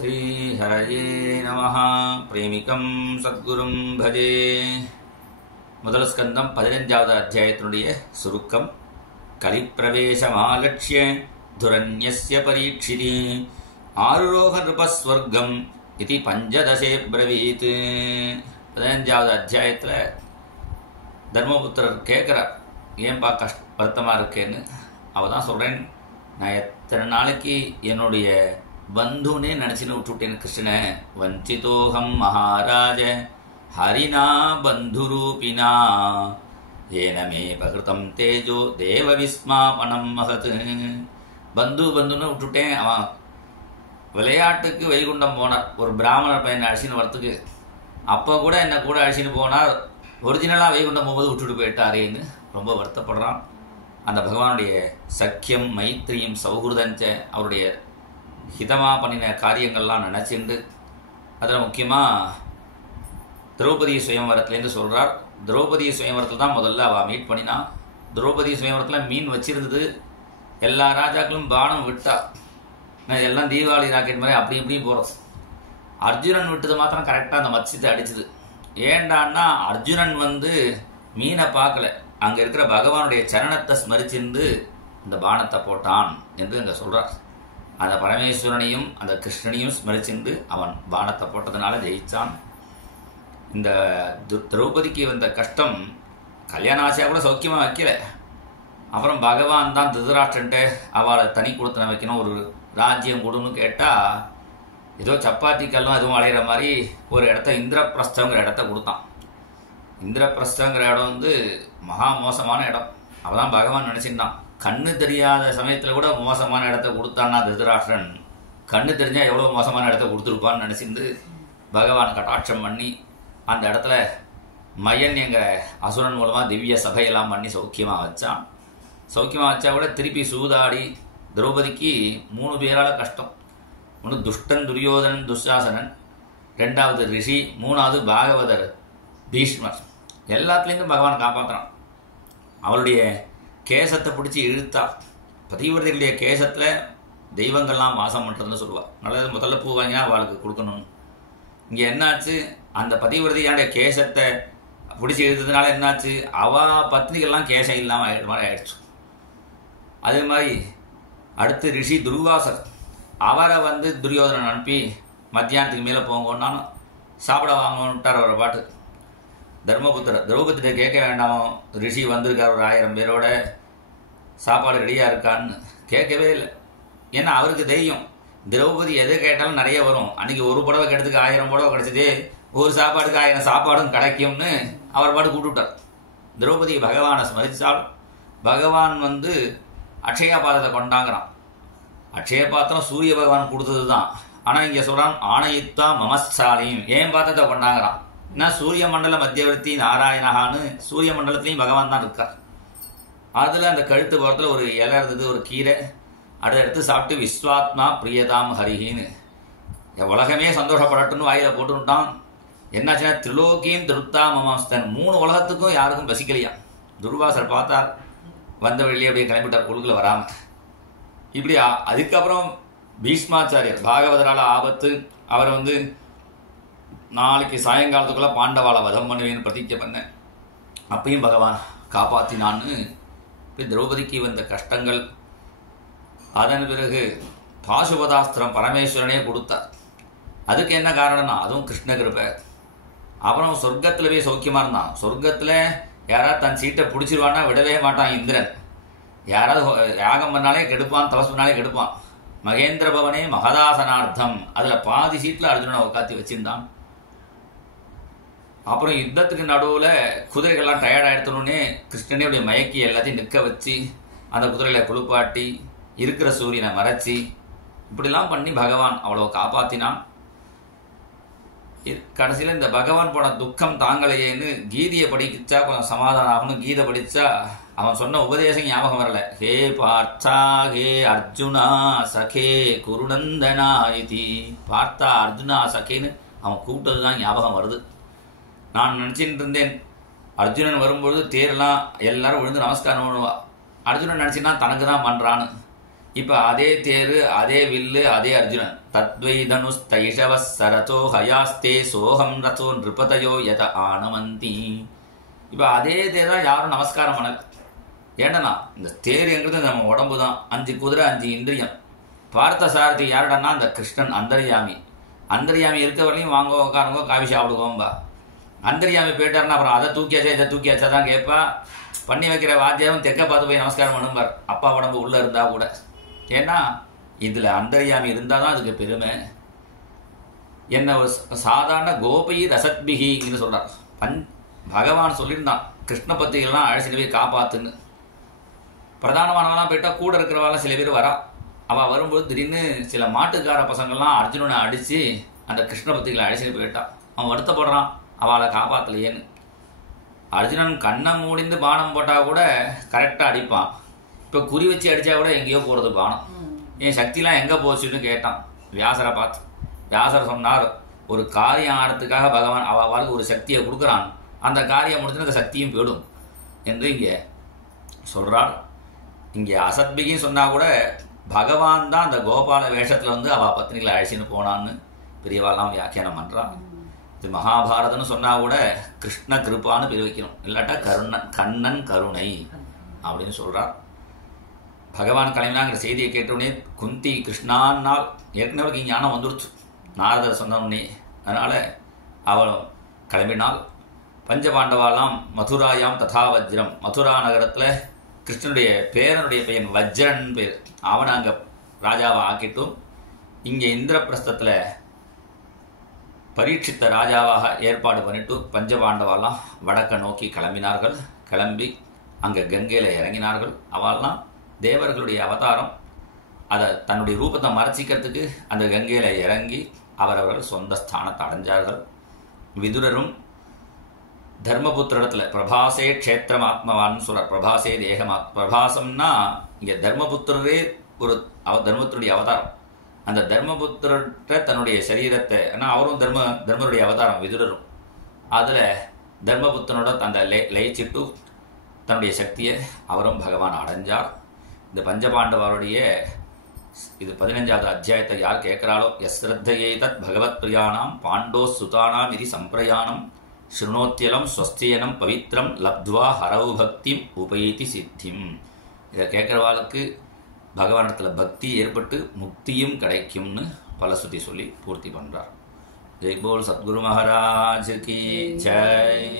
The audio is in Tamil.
ஸ்ரீஹரயே நமஹ. பிரேமிகம் சத்குரும் பஜே. முதல் ஸ்கந்தம் 15வது அத்தியாயத்தினுடைய சுருக்கம். கலிப்பிரவேசமாலட்சிய துரன்யஸ்ய பரீட்சிதி ஆருரோக நிருபஸ்வர்க்கம் இது பஞ்சதசே பிரவீத். 15வது அத்தியாயத்தில் தர்மபுத்திரர் கேட்குறார், ஏன்பா வருத்தமாக இருக்கேன்னு. அவள் தான் சொல்கிறேன், நான் எத்தனை நாளைக்கு என்னுடைய பந்துனே நினச்சின்னு விட்டுவிட்டேன் கிருஷ்ணனை. வஞ்சிதோகம் மகாராஜ ஹரினா பந்துரூபினா ஏனமே பகிருத்தம் தேஜோ தேவ விஸ்மாபனம் மகத். பந்துன்னு விட்டுவிட்டேன். அவன் விளையாட்டுக்கு வைகுண்டம் போனார், ஒரு பிராமணர் பையனை அழிச்சின்னு வரத்துக்கு. அப்போ கூட என்னை கூட அழிச்சின்னு போனார். ஒரிஜினலாக வைகுண்டம் போகும்போது விட்டுட்டு போயிட்டாரேன்னு ரொம்ப வருத்தப்படுறான். அந்த பகவானுடைய சக்கியம் மைத்திரியும் சௌஹൃதஞ்ச அவருடைய ஹிதமாக பண்ணின காரியங்கள்லாம் நினச்சிண்டு, அதில் முக்கியமாக திரௌபதி சுயம்வரத்துலேருந்து சொல்கிறார். திரௌபதி சுயம்வரத்தில் தான் முதல்ல அவள் மீட் பண்ணினான். திரௌபதி சுயம்வரத்தில் மீன் வச்சிருந்தது. எல்லா ராஜாக்களும் பானம் விட்டா, எல்லாம் தீபாவளி ராக்கெட் மாதிரி அப்படி இப்படியும் போகிறோம். அர்ஜுனன் விட்டது மாத்திரம் கரெக்டாக அந்த மத்ஸ்யத்தை அடிச்சுது. ஏண்டான்னா அர்ஜுனன் மீனை பார்க்கல, அங்கே இருக்கிற பகவானுடைய சரணத்தை ஸ்மரிச்சிருந்து இந்த பானத்தை போட்டான் என்று அங்கே சொல்கிறார். அந்த பரமேஸ்வரனையும் அந்த கிருஷ்ணனையும் ஸ்மரிச்சிருந்து அவன் பானத்தை போட்டதுனால ஜெயிச்சான். இந்த திரௌபதிக்கு வந்த கஷ்டம், கல்யாண ஆசையாக கூட சௌக்கியமாக வைக்கல. அப்புறம் பகவான் தான் திருதராஷ்டிரன்ட்டு அவளை தனி கொடுத்தன வைக்கணும், ஒரு ராஜ்யம் கொடுன்னு கேட்டால் ஏதோ சப்பாத்தி கல்லும் எதுவும் அலையிற மாதிரி ஒரு இடத்த இந்திரபிரஸ்தங்கிற இடத்த கொடுத்தான். இந்திரபிரஸ்தங்கிற இடம் மகா மோசமான இடம். அவள் தான் பகவான் நினச்சிருந்தான், கண்ணு தெரியாத சமயத்தில் கூட மோசமான இடத்த கொடுத்தான்னா திருதராஷ்டிரன் கண்ணு தெரிஞ்சால் எவ்வளோ மோசமான இடத்த கொடுத்துருப்பான்னு நினச்சிருந்து பகவான் கட்டாட்சம் பண்ணி அந்த இடத்துல மயன் என்கிற அசுரன் மூலமாக திவ்ய சபையெல்லாம் பண்ணி சௌக்கியமாக வச்சான். சௌக்கியமாக வச்சா கூட திருப்பி சூதாடி திரௌபதிக்கு 3 பேரால் கஷ்டம். ஒன்று துஷ்டன் துரியோதனன் துஷாசனன், 2வது ரிஷி, 3வது பாகவதர் பீஷ்மர். எல்லாத்துலேருந்தும் பகவான் காப்பாற்றுறான். அவளுடைய கேசத்தை பிடிச்சி இழுத்தா. பதிவிரதைகளுடைய கேசத்தில் தெய்வங்கள்லாம் வாசம் பண்ணுறதுன்னு சொல்லுவாள். நல்லது, முதல்ல பூ வாங்கினா அவளுக்கு கொடுக்கணும்னு. இங்கே என்னாச்சு, அந்த பதிவிரதையாடைய கேசத்தை பிடிச்சி இழுத்ததுனால என்னாச்சு, அவள் பத்னிகள்லாம் கேசம் இல்லாமல் மாதிரி ஆயிடுச்சு. அதே மாதிரி அடுத்து ரிஷி துர்வாசர், அவரை துரியோதனன் அனுப்பி மத்தியானத்துக்கு மேலே போங்கன்னாலும் சாப்பிட வாங்கன்னுட்டார் அவரை பாட்டு. தர்மபுத்திரர் திரௌபதியை கேட்க வேண்டாம், ரிஷி வந்திருக்கார் ஒரு 1000 பேரோட, சாப்பாடு ரெடியாக இருக்கான்னு கேட்கவே இல்லை. ஏன்னா அவருக்கு தைரியம், திரௌபதி எதை கேட்டாலும் நிறைய வரும். அன்றைக்கி ஒரு புடவை கிடைச்சதுக்கு 1000 புடவை கிடைச்சது, ஒரு சாப்பாடுக்கு 1000 சாப்பாடும் கிடைக்கும்னு அவர் பாட்டு கூப்பிட்டுட்டார். திரௌபதி பகவானை ஸ்மரித்தால் பகவான் அக்ஷயா பாத்திரத்தை கொண்டாங்கிறான். அக்ஷய பாத்திரம் சூரிய பகவான் கொடுத்தது தான். ஆனால் இங்கே சொல்கிறான், ஆணையித்தா மமஸ்சாலியும் ஏன் பாத்திரத்தை கொண்டாங்கிறான். ஏன்னா சூரிய மண்டல மத்தியவர்த்தி நாராயணகான்னு சூரிய மண்டலத்திலையும் பகவான் தான் இருக்கார். அதில் அந்த கழுத்து போகிறதுல ஒரு இலை இருந்தது, ஒரு கீரை. அதை எடுத்து சாப்பிட்டு விஸ்வாத்மா பிரியதாம் ஹரிஹின்னு உலகமே சந்தோஷப்படட்டும்னு வாயில போட்டுட்டான். என்னாச்சுன்னா திரிலோக்கியும் திருத்தா மமஸ்தன், 3 உலகத்துக்கும் யாருக்கும் பசிக்கலையா. துர்வாசர் பார்த்தார், வந்த வழியே அப்படியே கிளம்பிட்டார், குழுக்குல வராமல். இப்படி அதுக்கப்புறம் பீஷ்மாச்சாரியர் பாகவதரால் ஆபத்து, அவரை நாளைக்கு சாயங்காலத்துக்குள்ள பாண்டவாளை வதம் பண்ணுவேன்னு பிரதிஜை பண்ணேன். அப்பயும் பகவான் காப்பாற்றினான்னு. இப்போ திரௌபதிக்கு வந்த கஷ்டங்கள், அதன் பிறகு பாசுபதாஸ்திரம் பரமேஸ்வரனே கொடுத்தார். அதுக்கு என்ன காரணம்னா அதுவும் கிருஷ்ண கிருபை. அப்புறம் சொர்க்கத்தில் போய் சௌக்கியமாக இருந்தான். சொர்க்கத்தில் யாராவது தன் சீட்டை பிடிச்சிருவான்னா விடவே மாட்டான் இந்திரன். யாராவது யாகம் பண்ணாலே கெடுப்பான், தபஸ் பண்ணாலே கெடுப்பான். மகேந்திர பவனே மகதாசனார்த்தம், அதில் பாதி சீட்டில் அர்ஜுனனை உட்காத்தி வச்சிருந்தான். அப்புறம் யுத்தத்துக்கு நடுவில் குதிரைகள்லாம் டயர்டாக எடுத்தோன்னே கிருஷ்ணனே அப்படியே மயக்கி எல்லாத்தையும் நிற்க வச்சு அந்த குதிரைகளை குளிப்பாட்டி இருக்கிற சூரியனை மறைச்சி இப்படிலாம் பண்ணி பகவான் அவ்வளோ காப்பாற்றினான். கடைசியில் இந்த பகவான் போன துக்கம் தாங்களையேன்னு கீதையை படிச்சா கொஞ்சம் சமாதானம் ஆகணும். கீதை படித்தா அவன் சொன்ன உபதேசம் ஞாபகம் வரல. ஹே பார்த்தா ஹே அர்ஜுனா சகே குருநந்தனா இதி. பார்த்தா அர்ஜுனா சகேன்னு அவன் கூப்பிட்டது தான் ஞாபகம் வருது. நான் நினச்சிட்டு இருந்தேன், அர்ஜுனன் வரும்பொழுது தேரெல்லாம் எல்லாரும் விழுந்து நமஸ்காரம் பண்ணுவா. அர்ஜுனன் நினச்சின்னா தனக்கு தான் பண்ணுறான்னு. இப்ப அதே தேரு, அதே வில்லு, அதே அர்ஜுனன். தத்வை தனுஷ் தைஷவ சரதோ ஹயாஸ்தே சோகம் ரதோ நிருபதயோ யத ஆனமந்தி. இப்ப அதே தேர் தான் யாரும் நமஸ்காரம் பண்ணல. ஏண்டனா இந்த தேருங்கிறது நம்ம உடம்பு தான். 5 குதிரை 5 இந்திரியம். பார்த்த சாரதி யாருடனா அந்த கிருஷ்ணன் அந்தர்யாமி. அந்தர்யாமி இருக்க வரையும் வாங்க உட்காருங்கோ காஃபி சாப்பிடுவோம்பா. அந்தர்யாமி போயிட்டாருன்னா அப்புறம் அதை தூக்கியாச்சா இதை தூக்கியாச்சா தான் கேட்பா. பண்ணி வைக்கிற வாத்தியாவும் தெற்க பார்த்து போய் நமஸ்காரம் பண்ணும்பார், அப்பா உடம்பு உள்ள இருந்தா கூட. ஏன்னா இதுல அந்தர்யாமி இருந்தால் தான் அதுக்கு பெருமை. என்ன ஒரு சாதாரண கோபி ரசத்பிகின்னு சொல்றார். பகவான் சொல்லியிருந்தான் கிருஷ்ண பத்திரிகைலாம் அழைச்சிட்டு போய் காப்பாத்துன்னு. பிரதானமானவெல்லாம் போயிட்டா கூட இருக்கிறவெல்லாம் சில பேர் வரா. அவள் வரும்போது திடீர்னு சில மாட்டுக்கார பசங்கள்லாம் அர்ஜுனனை அடித்து அந்த கிருஷ்ண பத்திரிகளை அழைச்சிட்டு போயிட்டான். அவன் வருத்தப்படுறான் அவளை காப்பாற்றலையேன்னு. அர்ஜுனன் கண்ணை மூடிந்து பானம் போட்டால் கூட கரெக்டாக அடிப்பான். இப்போ குறி வச்சு அடித்தா கூட எங்கேயோ போகிறது பானம். என் சக்திலாம் எங்கே போச்சுன்னு கேட்டான் வியாசரை பார்த்து. வியாசர் சொன்னார், ஒரு காரியம் ஆகிறதுக்காக பகவான் அவளுக்கு ஒரு சக்தியை கொடுக்குறான், அந்த காரியம் முடிச்சுன்னு அந்த சக்தியும் போயிடும் என்று இங்கே சொல்கிறார். இங்கே அசத்பிகின்னு சொன்னால் கூட பகவான் தான் அந்த கோபால வேஷத்தில் வந்து அவள் பத்னிகளை அழைச்சின்னு போனான்னு பெரியவாலாம் வியாக்கியானம் பண்ணுறான். இது மகாபாரதம்னு சொன்னால் கூட கிருஷ்ண கிருப்பான்னு பேர் வைக்கணும், இல்லாட்டா கண்ணன் கருணை அப்படின்னு சொல்கிறார். பகவான் கிளம்பினாங்கிற செய்தியை கேட்டவுடனே குந்தி கிருஷ்ணான்னால் ஏற்கனவே ஞானம் வந்துடுச்சு நாரதர் சொன்னவுடனே. அதனால் அவள் கிளம்பினாள். பஞ்சபாண்டவாலாம் மதுராயாம் ததா வஜ்ரம். மதுரா நகரத்தில் கிருஷ்ணனுடைய பேரனுடைய பையன் வஜ்ரன் பேர், அவனை அங்கே ராஜாவை ஆக்கிட்டும் இங்கே இந்திரபிரஸ்தத்தில் பரீட்சித்த ராஜாவாக ஏற்பாடு பண்ணிட்டு பஞ்சபாண்டவாலாம் வடக்க நோக்கி கிளம்பினார்கள். கிளம்பி அங்கே கங்கையில் இறங்கினார்கள். அவெல்லாம் தேவர்களுடைய அவதாரம். அதை தன்னுடைய ரூபத்தை மறைச்சிக்கிறதுக்கு அந்த கங்கையில் இறங்கி அவரவர்கள் சொந்த ஸ்தானத்தை அடைஞ்சார்கள். விதுரரும் தர்மபுத்திரத்தில் பிரபாசே க்ஷேத்திரம் ஆத்மவான்னு சொல்கிறார். பிரபாசே பிரபாசம்னா இங்கே தர்மபுத்திரரே ஒரு தர்மபுத்தருடைய அவதாரம். அந்த தர்மபுத்திரர்கிட்ட தன்னுடைய சரீரத்தை, ஏன்னா அவரும் தர்மருடைய அவதாரம் விதுரரும், அதில் தர்மபுத்திரனோட அந்த லயிச்சிட்டு தன்னுடைய சக்தியை அவரும் பகவான் அடைஞ்சார். இந்த பஞ்சபாண்டவருடைய இது 15வது அத்தியாயத்தை யார் கேட்கிறாளோ, யஸ்ரத்தையே தத் பகவத் பிரியாணாம் பாண்டோ சுதானாம் இது சம்பிரயாணம் ஸ்ருணோத்தியலம் ஸ்வஸ்தியனம் பவித்ரம் லப்த்வா ஹரவு பக்திம் உபயதி சித்திம். இதை கேட்குறவாளுக்கு பகவானத்தில் பக்தி ஏற்பட்டு முக்தியும் கிடைக்கும்னு பலஸ்ருதி சொல்லி பூர்த்தி பண்ணுறார். ஜெய் போல் சத்குரு மகாராஜ் கி ஜெய்.